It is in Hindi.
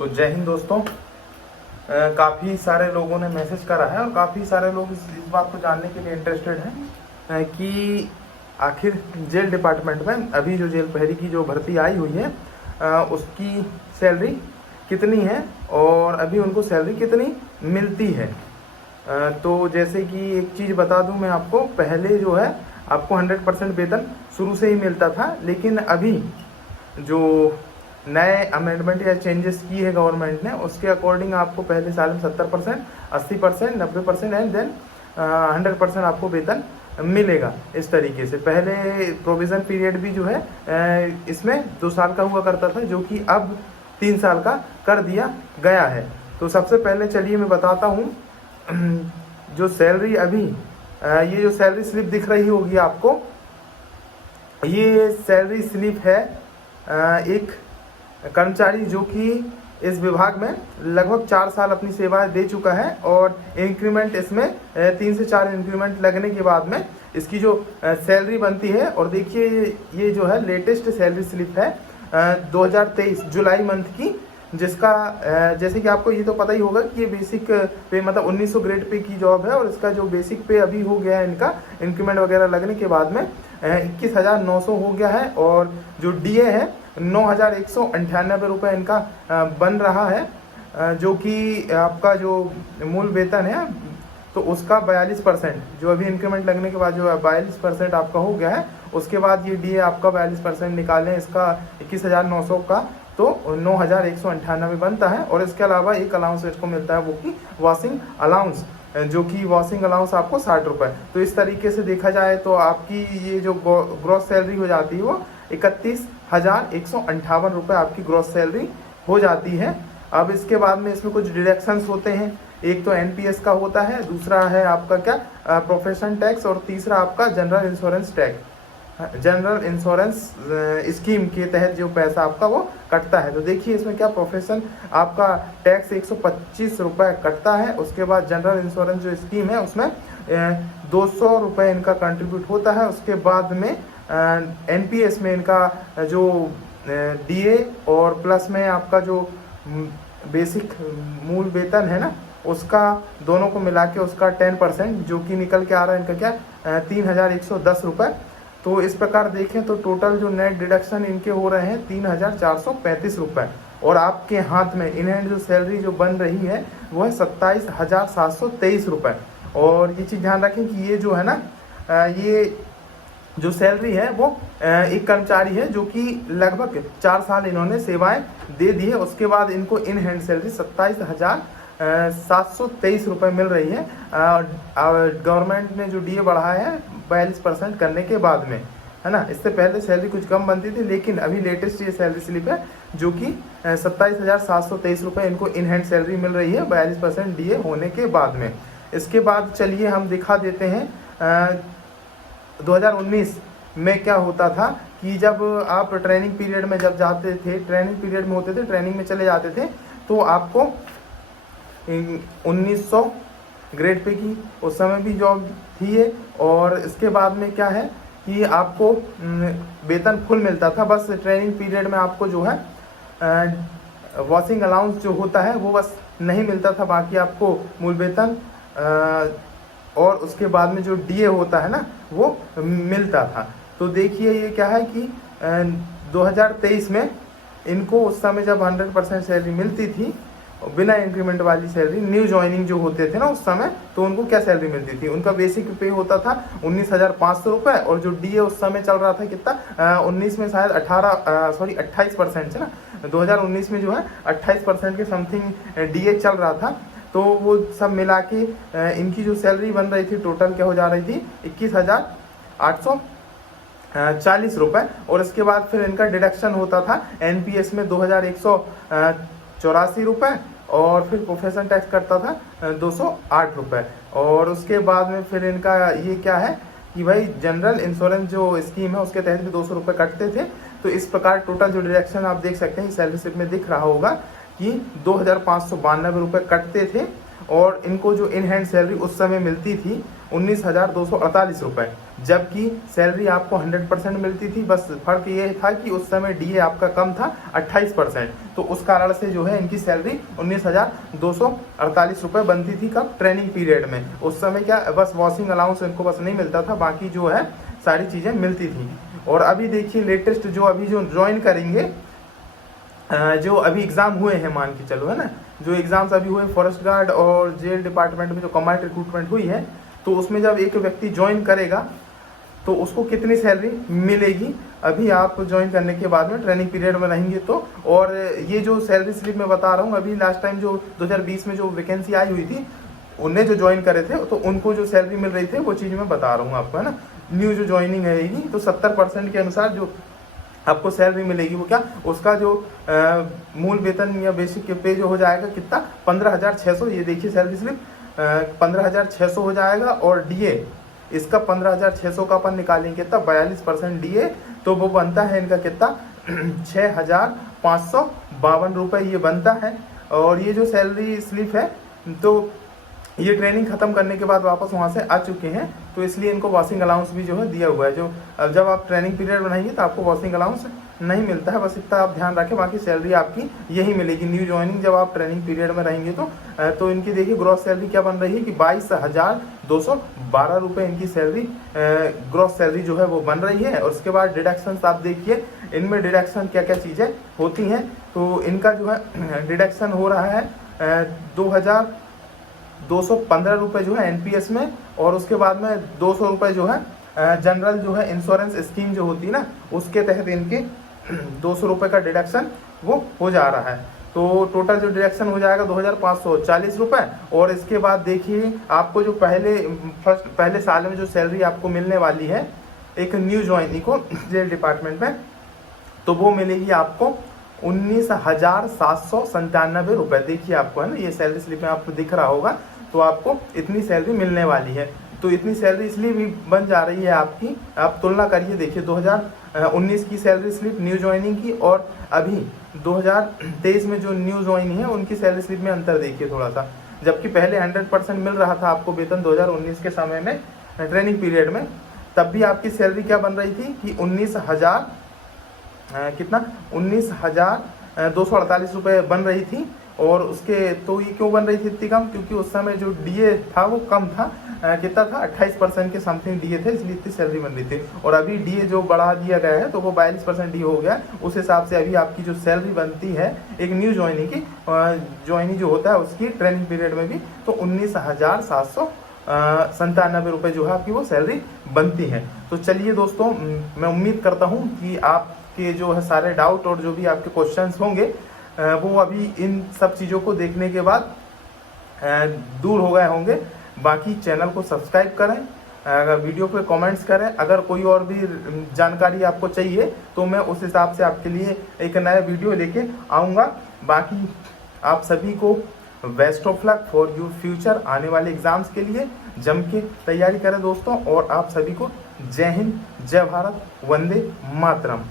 तो जय हिंद दोस्तों। काफ़ी सारे लोगों ने मैसेज करा है और काफ़ी सारे लोग इस बात को जानने के लिए इंटरेस्टेड हैं कि आखिर जेल डिपार्टमेंट में अभी जो जेल प्रहरी की जो भर्ती आई हुई है उसकी सैलरी कितनी है और अभी उनको सैलरी कितनी मिलती है। तो जैसे कि एक चीज़ बता दूं मैं आपको, पहले जो है आपको 100% वेतन शुरू से ही मिलता था, लेकिन अभी जो नए अमेंडमेंट या चेंजेस की है गवर्नमेंट ने उसके अकॉर्डिंग आपको पहले साल में 70%, 80%, 90% एंड देन 100% आपको वेतन मिलेगा। इस तरीके से पहले प्रोविज़न पीरियड भी जो है इसमें 2 साल का हुआ करता था, जो कि अब 3 साल का कर दिया गया है। तो सबसे पहले चलिए मैं बताता हूँ जो सैलरी अभी ये जो सैलरी स्लिप दिख रही होगी आपको, ये सैलरी स्लिप है एक कर्मचारी जो कि इस विभाग में लगभग 4 साल अपनी सेवाएं दे चुका है और इंक्रीमेंट इसमें 3 से 4 इंक्रीमेंट लगने के बाद में इसकी जो सैलरी बनती है। और देखिए ये जो है लेटेस्ट सैलरी स्लिप है 2023 जुलाई मंथ की, जिसका जैसे कि आपको ये तो पता ही होगा कि ये बेसिक पे मतलब 1900 ग्रेड पे की जॉब है और इसका जो बेसिक पे अभी हो गया है इनका इंक्रीमेंट वगैरह लगने के बाद में 21,900 हो गया है और जो डीए है 9,198 रुपये इनका बन रहा है, जो कि आपका जो मूल वेतन है तो उसका 42% जो अभी इंक्रीमेंट लगने के बाद जो 42% आपका हो गया है, उसके बाद ये डीए आपका 42% निकालें इसका 21,900 का तो 9,198 बनता है। और इसके अलावा एक अलाउंस इसको मिलता है वो कि वॉशिंग अलाउंस, जो कि वॉशिंग अलाउंस आपको 60 रुपये। तो इस तरीके से देखा जाए तो आपकी ये जो ग्रॉस सैलरी हो जाती है वो 31,158 रुपये आपकी ग्रॉस सैलरी हो जाती है। अब इसके बाद में इसमें कुछ डिडक्शंस होते हैं, एक तो एनपीएस का होता है, दूसरा है आपका क्या प्रोफेशन टैक्स और तीसरा आपका general insurance tax, general insurance scheme के तहत जो पैसा आपका वो कटता है। तो देखिए इसमें क्या प्रोफेशन आपका टैक्स 125 रुपये कटता है, उसके बाद जनरल इंश्योरेंस जो स्कीम है उसमें 200 रुपये इनका कंट्रीब्यूट होता है, उसके बाद में एनपीएस में इनका जो डीए और प्लस में आपका जो बेसिक मूल वेतन है ना उसका दोनों को मिला के उसका 10% जो कि निकल के आ रहा है इनका क्या 3,110 रुपये। तो इस प्रकार देखें तो टोटल जो नेट डिडक्शन इनके हो रहे हैं 3,435 रुपये और आपके हाथ में इन हैंड जो सैलरी जो बन रही है वो है 27,723 रुपये। और ये चीज़ ध्यान रखें कि ये जो है ना ये जो सैलरी है वो एक कर्मचारी है जो कि लगभग 4 साल इन्होंने सेवाएं दे दी है, उसके बाद इनको इन हैंड सैलरी 27,723 रुपये मिल रही है। गवर्नमेंट ने जो डीए बढ़ाया है 42% करने के बाद में, है ना। इससे पहले सैलरी कुछ कम बनती थी, लेकिन अभी लेटेस्ट ये सैलरी स्लिप है जो कि 27,723 रुपये इनको इन हैंड सैलरी मिल रही है 42% डीए होने के बाद में। इसके बाद चलिए हम दिखा देते हैं 2019 में क्या होता था कि जब आप ट्रेनिंग पीरियड में जब जाते थे, ट्रेनिंग पीरियड में होते थे, ट्रेनिंग में चले जाते थे तो आपको 1900 ग्रेड पे की उस समय भी जॉब थी है। और इसके बाद में क्या है कि आपको वेतन फुल मिलता था, बस ट्रेनिंग पीरियड में आपको जो है वॉशिंग अलाउंस जो होता है वो बस नहीं मिलता था, बाकी आपको मूल वेतन और उसके बाद में जो डीए होता है ना वो मिलता था। तो देखिए ये क्या है कि 2023 में इनको उस समय जब 100% सैलरी मिलती थी बिना इंक्रीमेंट वाली सैलरी, न्यू ज्वाइनिंग जो होते थे ना उस समय, तो उनको क्या सैलरी मिलती थी, उनका बेसिक पे होता था 19,500 रुपये और जो डीए उस समय चल रहा था कितना 19 में शायद 28% है ना, 2019 में जो है 28% के समथिंग डीए चल रहा था। तो वो सब मिला के इनकी जो सैलरी बन रही थी टोटल क्या हो जा रही थी 21,840 रुपये। और इसके बाद फिर इनका डिडक्शन होता था एनपीएस में 2,184 रुपये और फिर प्रोफेशन टैक्स करता था 208 रुपये। और उसके बाद में फिर इनका ये क्या है कि भाई जनरल इंश्योरेंस जो स्कीम है उसके तहत भी 200 रुपये कटते थे। तो इस प्रकार टोटल जो डिडक्शन आप देख सकते हैं सैलरी स्लिप में दिख रहा होगा कि 2,592 रुपये कटते थे और इनको जो इन हैंड सैलरी उस समय मिलती थी 19,248 रुपये, जबकि सैलरी आपको 100% मिलती थी। बस फर्क ये था कि उस समय डीए आपका कम था 28%, तो उस कारण से जो है इनकी सैलरी 19,248 रुपये बनती थी। कब? ट्रेनिंग पीरियड में। उस समय क्या बस वॉशिंग अलाउंस इनको बस नहीं मिलता था, बाकी जो है सारी चीज़ें मिलती थी। और अभी देखिए लेटेस्ट जो अभी जो ज्वाइन करेंगे, जो अभी एग्ज़ाम हुए हैं मान के चलो, है ना, जो एग्ज़ाम्स अभी हुए फॉरेस्ट गार्ड और जेल डिपार्टमेंट में जो कमांड रिक्रूटमेंट हुई है, तो उसमें जब एक व्यक्ति ज्वाइन करेगा तो उसको कितनी सैलरी मिलेगी अभी आप ज्वाइन करने के बाद में ट्रेनिंग पीरियड में रहेंगे तो। और ये जो सैलरी स्लिप मैं बता रहा हूँ, अभी लास्ट टाइम जो 2020 में जो वैकेंसी आई हुई थी, उन्हें जो ज्वाइन करे थे तो उनको जो सैलरी मिल रही थी वो चीज़ मैं बता रहा हूँ आपको, है ना। न्यू जो ज्वाइनिंग रहेगी तो 70% के अनुसार जो आपको सैलरी मिलेगी वो क्या, उसका जो मूल वेतन या बेसिक पे जो हो जाएगा कितना, 15,600। ये देखिए सैलरी स्लिप 15,600 हो जाएगा। और डीए इसका 15,600 का अपन निकालेंगे कितना, 42% डीए, तो वो बनता है इनका कितना 6,552 रुपये ये बनता है। और ये जो सैलरी स्लिप है तो ये ट्रेनिंग खत्म करने के बाद वापस वहाँ से आ चुके हैं, तो इसलिए इनको वॉशिंग अलाउंस भी जो है दिया हुआ है। जो जब आप ट्रेनिंग पीरियड बनाएंगे तो आपको वॉशिंग अलाउंस नहीं मिलता है, बस इतना आप ध्यान रखें। बाकी सैलरी आपकी यही मिलेगी न्यू ज्वाइनिंग जब आप ट्रेनिंग पीरियड में रहेंगे तो इनकी देखिए ग्रॉस सैलरी क्या बन रही है कि 22,212 रुपये इनकी सैलरी ग्रॉस सैलरी जो है वो बन रही है। और उसके बाद डिडक्शन आप देखिए इनमें डिडक्शन क्या क्या चीज़ें होती हैं, तो इनका जो है डिडक्शन हो रहा है 2,215 रुपये जो है एनपीएस में, और उसके बाद में 200 रुपये जो है जनरल जो है इंश्योरेंस स्कीम जो होती है ना, उसके तहत इनके 200 रुपये का डिडक्शन वो हो जा रहा है। तो टोटल जो डिडक्शन हो जाएगा 2,540 रुपये। और इसके बाद देखिए आपको जो पहले साल में जो सैलरी आपको मिलने वाली है एक न्यू ज्वाइनी को जेल डिपार्टमेंट में, तो वो मिलेगी आपको 19,797 रुपये। देखिए आपको, है ना, ये सैलरी स्लिप में आपको दिख रहा होगा, तो आपको इतनी सैलरी मिलने वाली है। तो इतनी सैलरी इसलिए भी बन जा रही है आपकी, आप तुलना करिए, देखिए 2019 की सैलरी स्लिप न्यू ज्वाइनिंग की और अभी 2023 में जो न्यू ज्वाइनिंग है उनकी सैलरी स्लिप में अंतर देखिए थोड़ा सा। जबकि पहले 100% मिल रहा था आपको वेतन 2019 के समय में ट्रेनिंग पीरियड में, तब भी आपकी सैलरी क्या बन रही थी कि 19,248 रुपये बन रही थी। और उसके तो ये क्यों बन रही थी इतनी कम, क्योंकि उस समय जो डीए था वो कम था, कितना था 28% के समथिंग डीए थे, इसलिए इतनी सैलरी बन रही थी। और अभी डीए जो बढ़ा दिया गया है तो वो 42% डीए हो गया, उस हिसाब से अभी आपकी जो सैलरी बनती है एक न्यू ज्वाइनिंग की, ज्वाइनिंग जो होता है उसकी ट्रेनिंग पीरियड में भी, तो 19,797 रुपये जो है आपकी वो सैलरी बनती है। तो चलिए दोस्तों, मैं उम्मीद करता हूँ कि आपके जो है सारे डाउट और जो भी आपके क्वेश्चंस होंगे वो अभी इन सब चीज़ों को देखने के बाद दूर हो गए होंगे। बाकी चैनल को सब्सक्राइब करें, अगर वीडियो पे कमेंट्स करें, अगर कोई और भी जानकारी आपको चाहिए तो मैं उस हिसाब से आपके लिए एक नया वीडियो लेके आऊँगा। बाकी आप सभी को best of luck for your future, आने वाले एग्ज़ाम्स के लिए जम के तैयारी करें दोस्तों। और आप सभी को जय हिंद, जय भारत, वंदे मातरम।